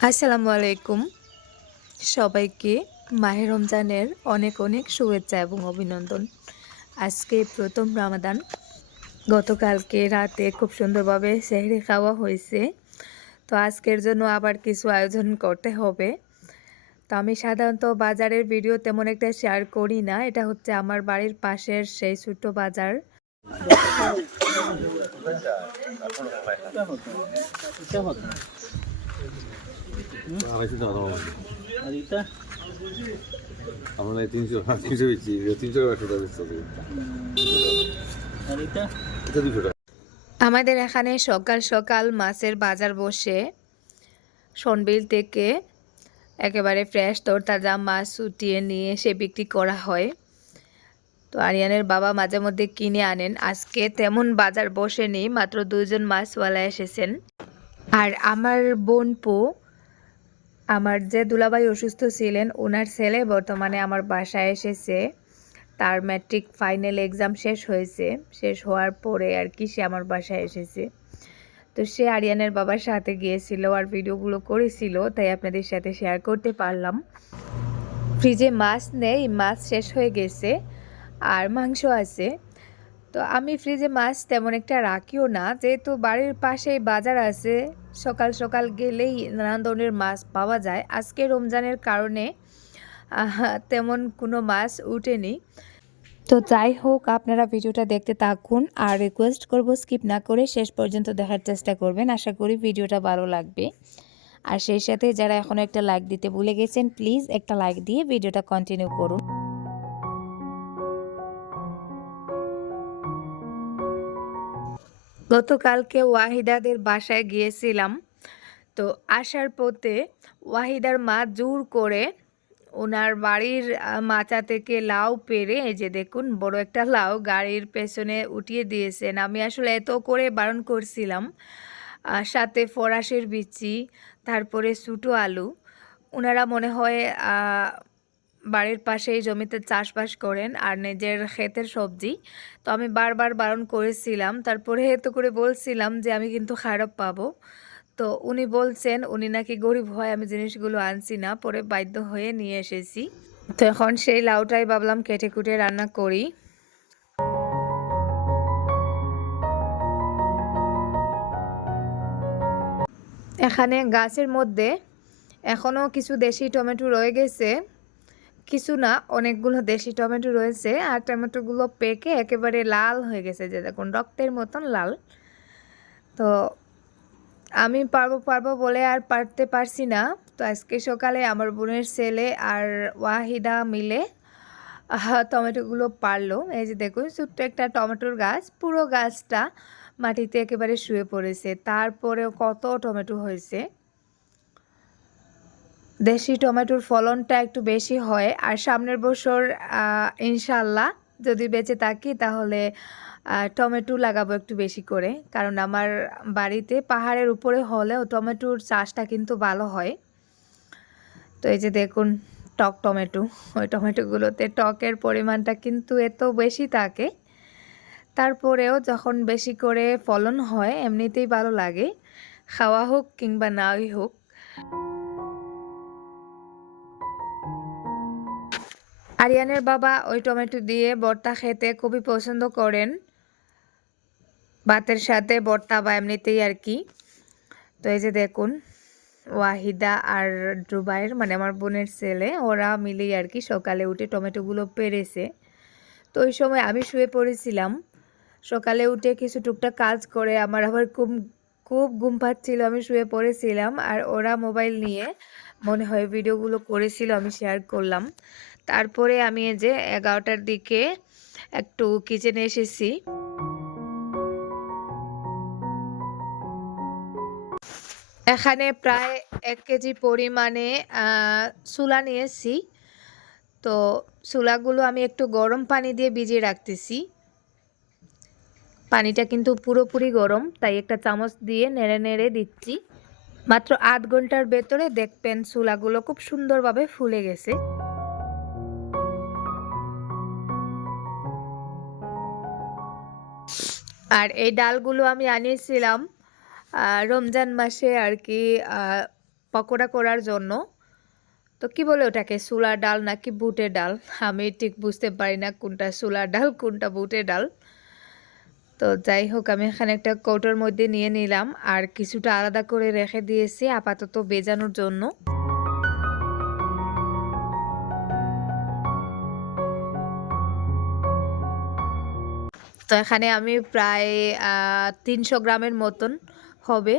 আসসালামু আলাইকুম সবাইকে মাহে রমজানের অনেক অনেক শুভেচ্ছা এবং অভিনন্দন। আজকে প্রথম রামাদান। গতকালকে রাতে খুব সুন্দরভাবে সেহরি খাওয়া হয়েছে। তো আজকের জন্য আবার কিছু আয়োজন করতে হবে। তো আমি সাধারণত বাজারের ভিডিও তেমন একটা শেয়ার করি না। এটা হচ্ছে আমার বাড়ির পাশের সেই ছোট্ট বাজার আড়াইশো টাকা দাম আর এটা আমরা এই তিনশো তিনশো বেচি তিনশো টাকা একশো টাকা বেচতে এটা এটা দুশো টাকা। আমাদের এখানে সকাল সকাল মাছের বাজার বসে সনবিল থেকে একেবারে ফ্রেশ তরতাজা মাছ উঠিয়ে নিয়ে সে বিক্রি করা হয়। তো আরিয়ানের বাবা মাঝে মধ্যে কিনে আনেন। আজকে তেমন বাজার বসেনি মাত্র দুজন মাছওয়ালা এসেছেন। আর আমার বোনপু আমার যে দুলাভাই অসুস্থ ছিলেন ওনার ছেলে বর্তমানে আমার বাসায় এসেছে। তার ম্যাট্রিক ফাইনাল এক্সাম শেষ হয়েছে। শেষ হওয়ার পরে আর কি সে আমার বাসায় এসেছে। তো সে আরিয়ানের বাবার সাথে গিয়েছিল আর ভিডিওগুলো করেছিল, তাই আপনাদের সাথে শেয়ার করতে পারলাম। ফ্রিজে মাছ নেই, মাছ শেষ হয়ে গেছে আর মাংস আছে। তো আমি ফ্রিজে মাছ তেমন একটা রাখিও না, যেহেতু বাড়ির পাশেই বাজার আছে। সকাল সকাল গেলেই নানান ধরনের মাছ পাওয়া যায়। আজকে রমজানের কারণে তেমন কোনো মাছ উঠেনি। তো যাই হোক, আপনারা ভিডিওটা দেখতে থাকুন আর রিকোয়েস্ট করব স্কিপ না করে শেষ পর্যন্ত দেখার চেষ্টা করবেন। আশা করি ভিডিওটা ভালো লাগবে। আর সেই সাথে যারা এখনও একটা লাইক দিতে ভুলে গেছেন প্লিজ একটা লাইক দিয়ে ভিডিওটা কন্টিনিউ করুন। গতকালকে ওয়াহিদাদের বাসায় গিয়েছিলাম। তো আসার পথে ওয়াহিদার মা জোর করে ওনার বাড়ির মাচা থেকে লাউ পেরে, এই যে দেখুন, বড় একটা লাউ গাড়ির পেছনে উঠিয়ে দিয়েছেন। আমি আসলে এত করে বারণ করছিলাম। সাথে ফরাসের বিচি, তারপরে ছোটো আলু। ওনারা মনে হয় বাড়ির পাশেই জমিতে চাষবাস করেন আর নিজের ক্ষেতের সবজি। তো আমি বারবার বারণ করেছিলাম। তারপরে এত করে বলছিলাম যে, আমি কিন্তু খারাপ পাবো। তো উনি বলছেন, উনি নাকি গরিব হয়, আমি জিনিসগুলো আনছি না। পরে বাধ্য হয়ে নিয়ে এসেছি। তো এখন সেই লাউটাই ভাবলাম কেটে কুটে রান্না করি। এখানে গাছের মধ্যে এখনও কিছু দেশি টমেটো রয়ে গেছে। কিছু না, অনেকগুলো দেশি টমেটো রয়েছে আর টমেটোগুলো পেকে একেবারে লাল হয়ে গেছে যে দেখুন, রক্তের মতন লাল। তো আমি পারব পারব বলে আর পারতে পারছি না। তো আজকে সকালে আমার বোনের ছেলে আর ওয়াহিদা মিলে টমেটোগুলো পারল। এই যে দেখুন, ছোট্ট একটা টমেটোর গাছ, পুরো গাছটা মাটিতে একেবারে শুয়ে পড়েছে। তারপরেও কত টমেটো হয়েছে। দেশি টমেটোর ফলনটা একটু বেশি হয়। আর সামনের বছর ইনশাল্লাহ যদি বেঁচে থাকি তাহলে টমেটো লাগাবো একটু বেশি করে। কারণ আমার বাড়িতে পাহাড়ের উপরে হলেও টমেটোর চাষটা কিন্তু ভালো হয়। তো এই যে দেখুন, টক টমেটো। ওই টমেটোগুলোতে টকের পরিমাণটা কিন্তু এত বেশি থাকে। তারপরেও যখন বেশি করে ফলন হয়, এমনিতেই ভালো লাগে। খাওয়া হোক কিংবা নাই হোক। আরিয়ানের বাবা ওই টমেটো দিয়ে ভর্তা খেতে খুবই পছন্দ করেন। ভাতের সাথে ভর্তা বা এমনিতেই আর কি। তো এই যে দেখুন, ওয়াহিদা আর ডুবাইয়ের মানে আমার বোনের ছেলে, ওরা মিলেই আর কি সকালে উঠে টমেটোগুলো পেরেছে তো ওই সময় আমি শুয়ে পড়েছিলাম। সকালে উঠে কিছু টুকটাক কাজ করে আমার আবার খুব খুব ঘুম পাচ্ছিল, আমি শুয়ে পড়েছিলাম। আর ওরা মোবাইল নিয়ে মনে হয় ভিডিওগুলো করেছিল, আমি শেয়ার করলাম। তারপরে আমি যে এগারোটার দিকে একটু কিচেনে এসেছি। এখানে প্রায় এক কেজি পরিমাণে চুলা নিয়েছি। তো চুলাগুলো আমি একটু গরম পানি দিয়ে ভিজিয়ে রাখতেছি। পানিটা কিন্তু পুরোপুরি গরম, তাই একটা চামচ দিয়ে নেড়ে নেড়ে দিচ্ছি। মাত্র আধ ঘণ্টার ভেতরে দেখবেন চুলাগুলো খুব সুন্দরভাবে ফুলে গেছে। আর এই ডালগুলো আমি আনিয়েছিলাম রমজান মাসে আর কি পকোড়া করার জন্য। তো কি বলে ওটাকে? সুলার ডাল নাকি বুটের ডাল? আমি ঠিক বুঝতে পারি না কোনটা সুলার ডাল, কোনটা বুটের ডাল। তো যাই হোক, আমি এখানে একটা কৌটোর মধ্যে নিয়ে নিলাম আর কিছুটা আলাদা করে রেখে দিয়েছি আপাতত বেজানোর জন্য। তো এখানে আমি প্রায় তিনশো গ্রামের মতন হবে।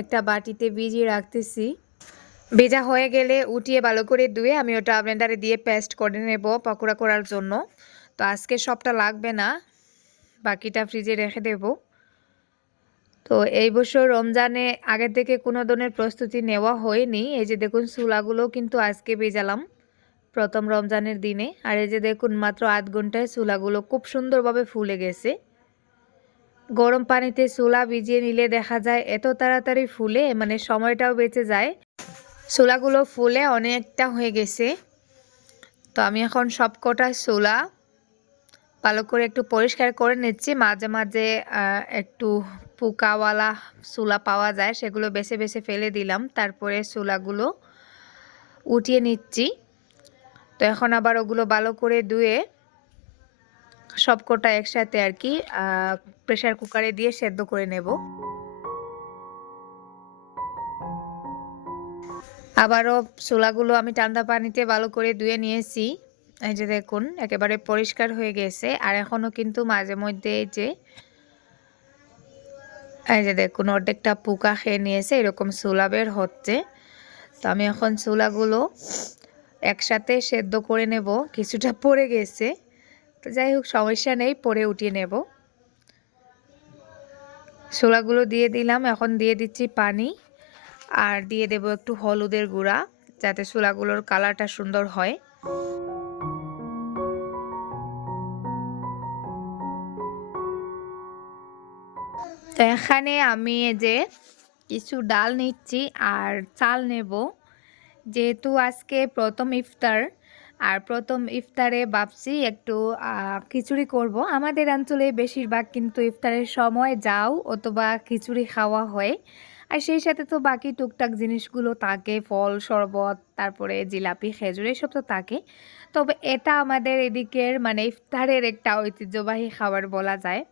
একটা বাটিতে ভিজিয়ে রাখতেছি। ভেজা হয়ে গেলে উঠিয়ে ভালো করে ধুয়ে আমি ওটা ব্লেন্ডারে দিয়ে পেস্ট করে নেব পকোড়া করার জন্য। তো আজকে সবটা লাগবে না, বাকিটা ফ্রিজে রেখে দেব। তো এই বছর রমজানে আগের থেকে কোনো ধরনের প্রস্তুতি নেওয়া হয়নি। এই যে দেখুন, চুলাগুলো কিন্তু আজকে ভেজালাম। প্রথম রমজানের দিনে। আর এই যে দেখুন, মাত্র আধ ঘন্টায় চুলাগুলো খুব সুন্দরভাবে ফুলে গেছে। গরম পানিতে চুলা ভিজিয়ে নিলে দেখা যায় এত তাড়াতাড়ি ফুলে মানে সময়টাও বেঁচে যায়। চুলাগুলো ফুলে অনেকটা হয়ে গেছে। তো আমি এখন সব কটা চুলা ভালো করে একটু পরিষ্কার করে নিচ্ছি। মাঝে মাঝে একটু পোকাওয়ালা চুলা পাওয়া যায়, সেগুলো বেছে বেছে ফেলে দিলাম। তারপরে চুলাগুলো উঠিয়ে নিচ্ছি। তো এখন আবার ওগুলো ভালো করে ধুয়ে সব কটা একসাথে আর কি প্রেসার কুকারে দিয়ে সেদ্ধ করে নেব। আবারও চুলাগুলো আমি ঠান্ডা পানিতে ভালো করে ধুয়ে নিয়েছি। এই যে দেখুন, একেবারে পরিষ্কার হয়ে গেছে। আর এখনও কিন্তু মাঝে মধ্যে এই যে এই যে দেখুন, অর্ধেকটা পোকা খেয়ে নিয়েছে, এরকম চুলা বের হচ্ছে। তো আমি এখন চুলাগুলো একসাথে সেদ্ধ করে নেব, কিছুটা পড়ে গেছে। তো যাই হোক, সমস্যা নেই, পরে উঠিয়ে নেব। ছোলাগুলো দিয়ে দিলাম, এখন দিয়ে দিচ্ছি পানি আর দিয়ে দেব একটু হলুদের গুঁড়া যাতে ছোলাগুলোর কালারটা সুন্দর হয়। তো এখানে আমি যে কিছু ডাল নিচ্ছি আর চাল নেব। যেহেতু আজকে প্রথম ইফতার, আর প্রথম ইফতারে ভাবছি একটু খিচুড়ি করব। আমাদের অঞ্চলে বেশিরভাগ কিন্তু ইফতারের সময় যাও অথবা খিচুড়ি খাওয়া হয়। আর সেই সাথে তো বাকি টুকটাক জিনিসগুলো থাকে, ফল, শরবত, তারপরে জিলাপি, খেজুর, এসব তো থাকে। তবে এটা আমাদের এদিকের মানে ইফতারের একটা ঐতিহ্যবাহী খাবার বলা যায়।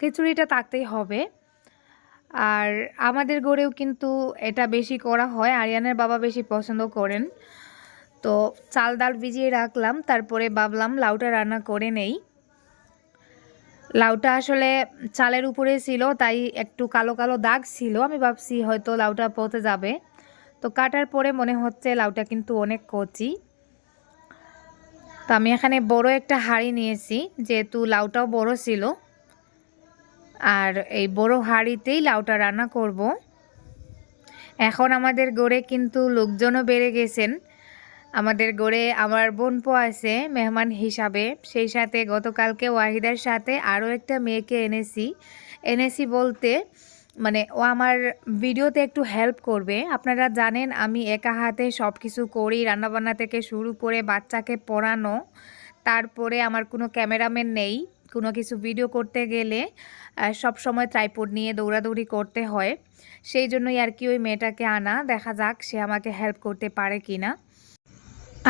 খিচুড়িটা থাকতেই হবে। আর আমাদের গড়েও কিন্তু এটা বেশি করা হয়। আরিয়ানের বাবা বেশি পছন্দ করেন। তো চাল ডাল ভিজিয়ে রাখলাম, তারপরে ভাবলাম লাউটা রান্না করে নেই। লাউটা আসলে চালের উপরে ছিল, তাই একটু কালো কালো দাগ ছিল। আমি ভাবছি হয়তো লাউটা পচে যাবে। তো কাটার পরে মনে হচ্ছে লাউটা কিন্তু অনেক কচি। তো আমি এখানে বড় একটা হাঁড়ি নিয়েছি, যেহেতু লাউটাও বড় ছিল। আর এই বড় হাঁড়িতেই লাউটা রান্না করব। এখন আমাদের গড়ে কিন্তু লোকজনও বেড়ে গেছেন। আমাদের গড়ে আমার বোনপো আছে, মেহমান হিসাবে। সেই সাথে গতকালকে ওয়াহিদার সাথে আরও একটা মেয়েকে এনেছি। এনেছি বলতে মানে ও আমার ভিডিওতে একটু হেল্প করবে। আপনারা জানেন আমি একা হাতে সব কিছু করি, রান্নাবান্না থেকে শুরু করে বাচ্চাকে পড়ানো। তারপরে আমার কোনো ক্যামেরাম্যান নেই। কোনো কিছু ভিডিও করতে গেলে সব সময় ট্রাইপড নিয়ে দৌড়াদৌড়ি করতে হয়। সেই জন্যই আর কি ওই মেয়েটাকে আনা, দেখা যাক সে আমাকে হেল্প করতে পারে কি না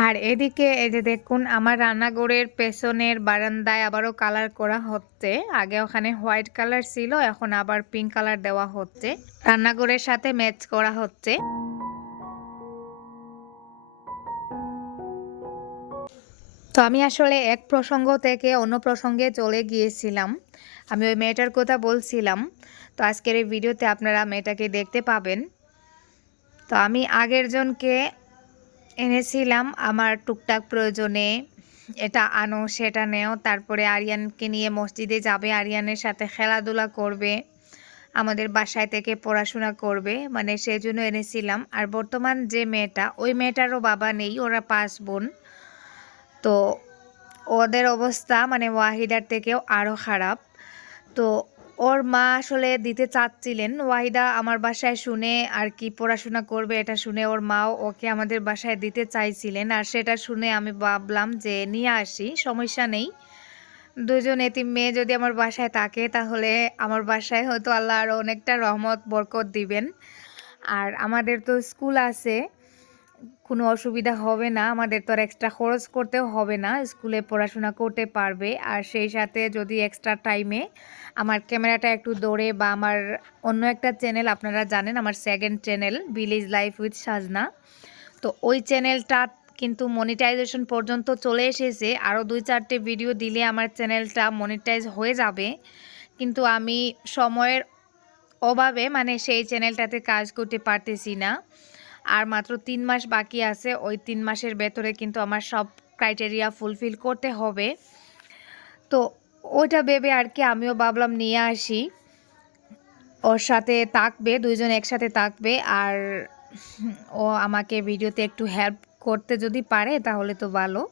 আর এদিকে এই যে দেখুন, আমার রান্নাঘরের পেছনের বারান্দায় আবারও কালার করা হচ্ছে। আগে ওখানে হোয়াইট কালার ছিল, এখন আবার পিঙ্ক কালার দেওয়া হচ্ছে। রান্নাঘরের সাথে ম্যাচ করা হচ্ছে। তো আমি আসলে এক প্রসঙ্গ থেকে অন্য প্রসঙ্গে চলে গিয়েছিলাম। আমি ওই মেয়েটার কথা বলছিলাম। তো আজকের এই ভিডিওতে আপনারা মেয়েটাকে দেখতে পাবেন। তো আমি আগের জনকে এনেছিলাম। আমার টুকটাক প্রয়োজনে এটা আনো, সেটা নেও। তারপরে আরিয়ানকে নিয়ে মসজিদে যাবে। আরিয়ানের সাথে খেলাধুলা করবে। আমাদের বাসায় থেকে পড়াশোনা করবে। মানে সেই জন্য এনেছিলাম। আর বর্তমান যে মেয়েটা, ওই মেয়েটারও বাবা নেই। ওরা পাঁচ বোন। তো ওদের অবস্থা মানে ওয়াহিদার থেকেও আরও খারাপ। তো ওর মা আসলে দিতে চাচ্ছিলেন। ওয়াহিদা আমার বাসায় শুনে আর কি পড়াশোনা করবে এটা শুনে ওর মাও ওকে আমাদের বাসায় দিতে চাইছিলেন। আর সেটা শুনে আমি ভাবলাম যে নিয়ে আসি, সমস্যা নেই। দুজন এতিম মেয়ে যদি আমার বাসায় থাকে তাহলে আমার বাসায় হয়তো আল্লাহ আরও অনেকটা রহমত, বরকত দিবেন। আর আমাদের তো স্কুল আছে। কোনো অসুবিধা হবে না। আমাদের তো আর এক্সট্রা খরচ করতেও হবে না। স্কুলে পড়াশোনা করতে পারবে। আর সেই সাথে যদি এক্সট্রা টাইমে আমার ক্যামেরাটা একটু দৌড়ে বা আমার অন্য একটা চ্যানেল আপনারা জানেন আমার second channel village life with Sajna তো ওই চ্যানেলটা কিন্তু মনিটাইজেশন পর্যন্ত চলে এসেছে। আরও দুই চারটে ভিডিও দিলে আমার চ্যানেলটা মনিটাইজ হয়ে যাবে। কিন্তু আমি সময়ের অভাবে মানে সেই চ্যানেলটাতে কাজ করতে পারতেছি না। আর মাত্র তিন মাস বাকি আছে, ওই তিন মাসের ভেতরে কিন্তু আমার সব ক্রাইটেরিয়া ফুলফিল করতে হবে। তো ওইটা ভেবে আর কি আমিও ভাবলাম নিয়ে আসি। ওর সাথে থাকবে, দুইজন একসাথে থাকবে আর ও আমাকে ভিডিওতে একটু হেল্প করতে যদি পারে তাহলে তো ভালো।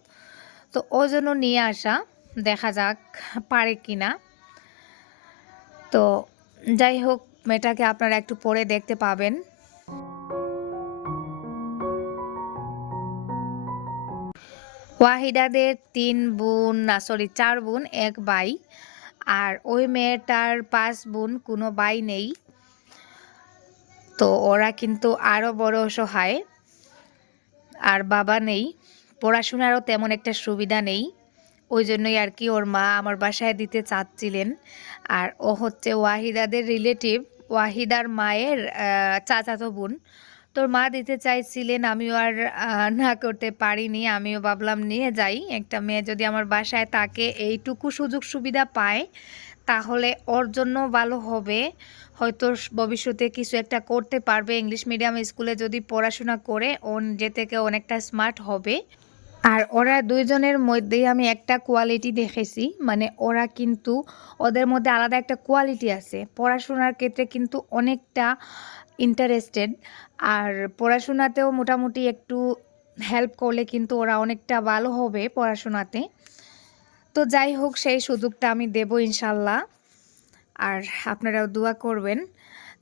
তো ও জন্য নিয়ে আসা, দেখা যাক পারে কি না তো যাই হোক, মেয়েটাকে আপনারা একটু পরে দেখতে পাবেন। ওয়াহিদাদের তিন বোন, না সরি চার বোন, এক ভাই। আর ওই মেয়েটার পাঁচ বোন, কোনো ভাই নেই। তো ওরা কিন্তু আরও বড় অসহায়। আর বাবা নেই। পড়াশোনারও তেমন একটা সুবিধা নেই। ওই জন্যই আর কি ওর মা আমার বাসায় দিতে চাচ্ছিলেন। আর ও হচ্ছে ওয়াহিদাদের রিলেটিভ ওয়াহিদার মায়ের চাচাতো বোন। তোর মা দিতে চাইছিলেন, আমিও আর না করতে পারিনি, আমিও ভাবলাম নিয়ে যাই। একটা মেয়ে যদি আমার বাসায় তাকে এইটুকু সুযোগ সুবিধা পায়, তাহলে ওর জন্য ভালো হবে। হয়তো ভবিষ্যতে কিছু একটা করতে পারবে। ইংলিশ মিডিয়াম স্কুলে যদি পড়াশোনা করে, ও নিজে থেকে অনেকটা স্মার্ট হবে। আর ওরা দুইজনের মধ্যেই আমি একটা কোয়ালিটি দেখেছি। মানে ওরা কিন্তু ওদের মধ্যে আলাদা একটা কোয়ালিটি আছে। পড়াশোনার ক্ষেত্রে কিন্তু অনেকটা ইন্টারেস্টেড আর পড়াশোনাতেও মোটামুটি একটু হেল্প করলে কিন্তু ওরা অনেকটা ভালো হবে পড়াশোনাতে। তো যাই হোক, সেই সুযোগটা আমি দেব ইনশাল্লাহ। আর আপনারাও দোয়া করবেন।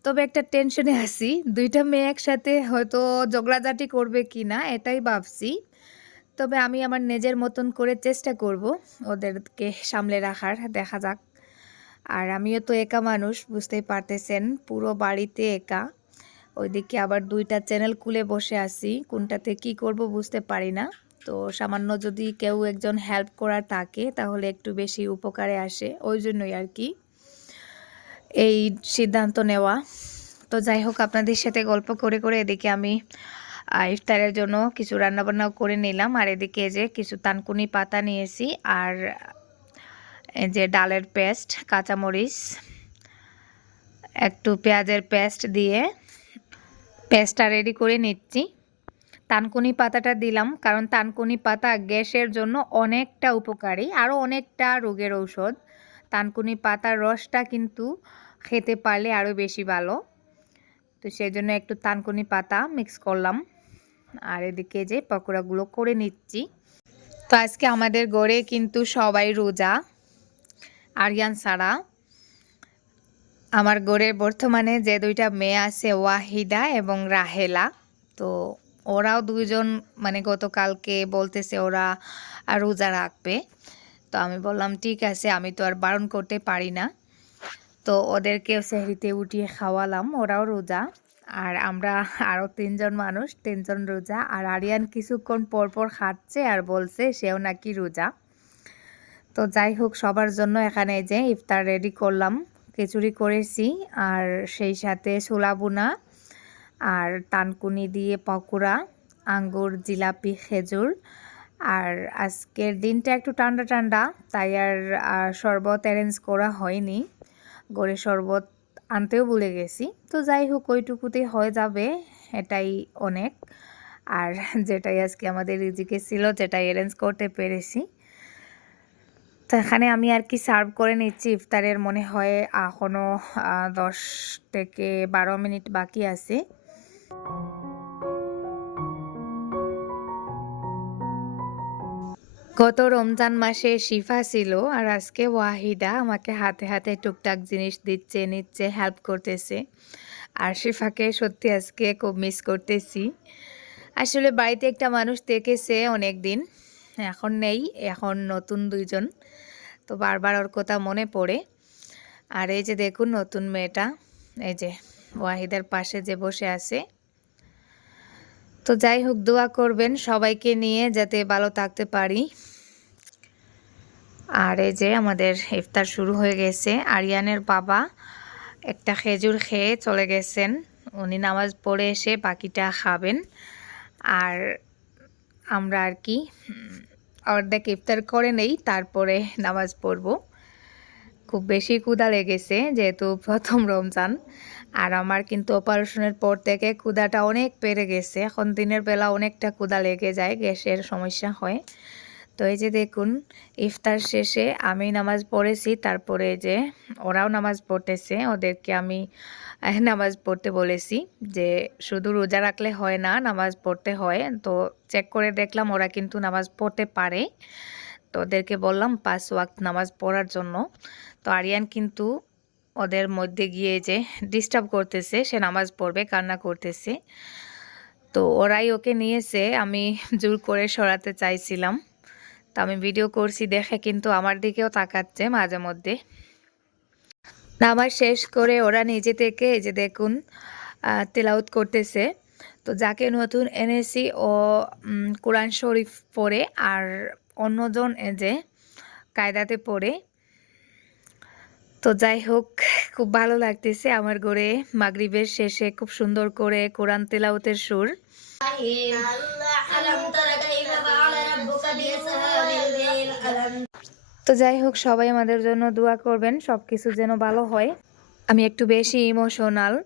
তবে একটা টেনশনে আছি, দুইটা মেয়ে একসাথে হয়তো ঝগড়াঝাটি করবে কি না, এটাই ভাবছি। তবে আমি আমার নিজের মতন করে চেষ্টা করব ওদেরকে সামলে রাখার, দেখা যাক। আর আমিও তো একা মানুষ, বুঝতেই পারতেছেন, পুরো বাড়িতে একা। ওইদিকে আবার দুইটা চ্যানেল খুলে বসে আছি, কোনটাতে কি করব বুঝতে পারি না। তো সামান্য যদি কেউ একজন হেল্প করার থাকে, তাহলে একটু বেশি উপকারে আসে, ওই জন্যই আর কি। এই সিদ্ধান্ত নেওয়া। তো যাই হোক, আপনাদের সাথে গল্প করে করে এদিকে আমি ইফতারের জন্য কিছু রান্নাবান্নাও করে নিলাম। আর এদিকে যে কিছু তানকুনি পাতা নিয়েছি, আর যে ডালের পেস্ট, কাঁচামরিচ, একটু পেঁয়াজের পেস্ট দিয়ে পেস্টটা রেডি করে নিচ্ছি। তানকুনি পাতাটা দিলাম, কারণ তানকুনি পাতা গ্যাসের জন্য অনেকটা উপকারী, আরও অনেকটা রোগের ঔষধ। তানকুনি পাতার রসটা কিন্তু খেতে পারলে আরও বেশি ভালো। তো সেই জন্য একটু তানকুনি পাতা মিক্স করলাম। আর এদিকে যে পকোড়াগুলো করে নিচ্ছি। তো আজকে আমাদের গড়ে কিন্তু সবাই রোজা, আরিয়ান ছাড়া আমার গড়ে বর্তমানে যে দুইটা মেয়ে আছে, ওয়াহিদা এবং রাহেলা। তো ওরাও দুইজন মানে গতকালকে বলতেছে ওরা আর রোজা রাখবে। তো আমি বললাম, ঠিক আছে, আমি তো আর বারণ করতে পারি না। তো ওদেরকেও সেহরিতে উঠিয়ে খাওয়ালাম, ওরাও রোজা। আর আমরা আরও তিনজন মানুষ, তিনজন রোজা। আর আরিয়ান কিছুক্ষণ পর পর খাচ্ছে আর বলছে সেও নাকি রোজা। তো যাই হোক, সবার জন্য এখানে যে ইফতার রেডি করলাম। খিচুড়ি করেছি, আর সেই সাথে ছোলা বুনা আর তানকুনি দিয়ে পকোড়া, আঙ্গুর, জিলাপি, খেজুর। আর আজকের দিনটা একটু ঠান্ডা ঠান্ডা, তাই আর শরবত অ্যারেঞ্জ করা হয়নি। গড়ে শরবত আনতেও ভুলে গেছি। তো যাই হোক, ওইটুকুতেই হয়ে যাবে, এটাই অনেক। আর যেটাই আজকে আমাদের রিজিকে ছিল, যেটাই অ্যারেঞ্জ করতে পেরেছি। তো এখানে আমি আর কি সার্ভ করে নিচ্ছি ইফতারের। মনে হয় এখনও দশ থেকে বারো মিনিট বাকি আছে। গত রমজান মাসে শিফা ছিল আর আজকে ওয়াহিদা আমাকে হাতে হাতে টুকটাক জিনিস দিচ্ছে, নিচ্ছে হেল্প করতেছে। আর শিফাকে সত্যি আজকে খুব মিস করতেছি। আসলে বাড়িতে একটা মানুষ দেখেছে অনেক দিন এখন নেই, এখন নতুন দুইজন। তো বারবার ওর কথা মনে পড়ে। আর এই যে দেখুন নতুন মেয়েটা, এই যে ওয়াহিদের পাশে যে বসে আছে। তো যাই হোক, দোয়া করবেন সবাইকে নিয়ে যাতে ভালো থাকতে পারি। আর এই যে আমাদের ইফতার শুরু হয়ে গেছে। আরিয়ানের বাবা একটা খেজুর খেয়ে চলে গেছেন। উনি নামাজ পড়ে এসে বাকিটা খাবেন। আর আমরা আর কি অর্ধেক ইফতার করে নেই, তারপরে নামাজ পড়ব। খুব বেশি ক্ষুধা লেগেছে যেহেতু প্রথম রমজান। আর আমার কিন্তু অপারেশনের পর থেকে ক্ষুধাটা অনেক বেড়ে গেছে। এখন দিনের বেলা অনেকটা ক্ষুধা লেগে যায়, গ্যাসের সমস্যা হয়। তো এই যে দেখুন, ইফতার শেষে আমি নামাজ পড়েছি, তারপরে যে ওরাও নামাজ পড়তেছে, ওদেরকে আমি নামাজ পড়তে বলেছি যে শুধু রোজা রাখলে হয় না, নামাজ পড়তে হয়। তো চেক করে দেখলাম ওরা কিন্তু নামাজ পড়তে পারে। তো ওদেরকে বললাম পাঁচ ওয়াক্ত নামাজ পড়ার জন্য। তো আরিয়ান কিন্তু ওদের মধ্যে গিয়ে যে ডিস্টার্ব করতেছে, সে নামাজ পড়বে, কান্না করতেছে। তো ওরাই ওকে নিয়েছে, আমি জোর করে সরাতে চাইছিলাম। তো আমি ভিডিও করছি দেখে কিন্তু আমার দিকেও তাকাচ্ছে মাঝে মধ্যে। নামাজ শেষ করে ওরা নিজে থেকে এই যে দেখুন আহ, তেলাওত করতেছে। তো যাকে নতুন এনেছি ও কোরআন শরীফ পড়ে আর অন্যজন এই যে কায়দাতে পড়ে। তো যাই হোক খুব ভালো লাগতেছে আমার ঘরে মাগরিবের শেষে খুব সুন্দর করে কোরআন তেলাউতের সুর। তো যাই হোক, সবাই আমাদের জন্য দোয়া করবেন সব কিছু যেন ভালো হয়। আমি একটু বেশি ইমোশনাল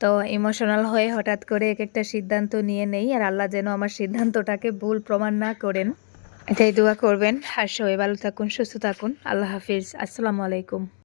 তো ইমোশনাল হয়ে হঠাৎ করে এক একটা সিদ্ধান্ত নিয়ে নেই, আর আল্লাহ যেন আমার সিদ্ধান্তটাকে ভুল প্রমাণ না করেন। এটাই দোয়া করবেন। আর সবাই ভালো থাকুন, সুস্থ থাকুন। আল্লাহ হাফিজ। আসসালামু আলাইকুম।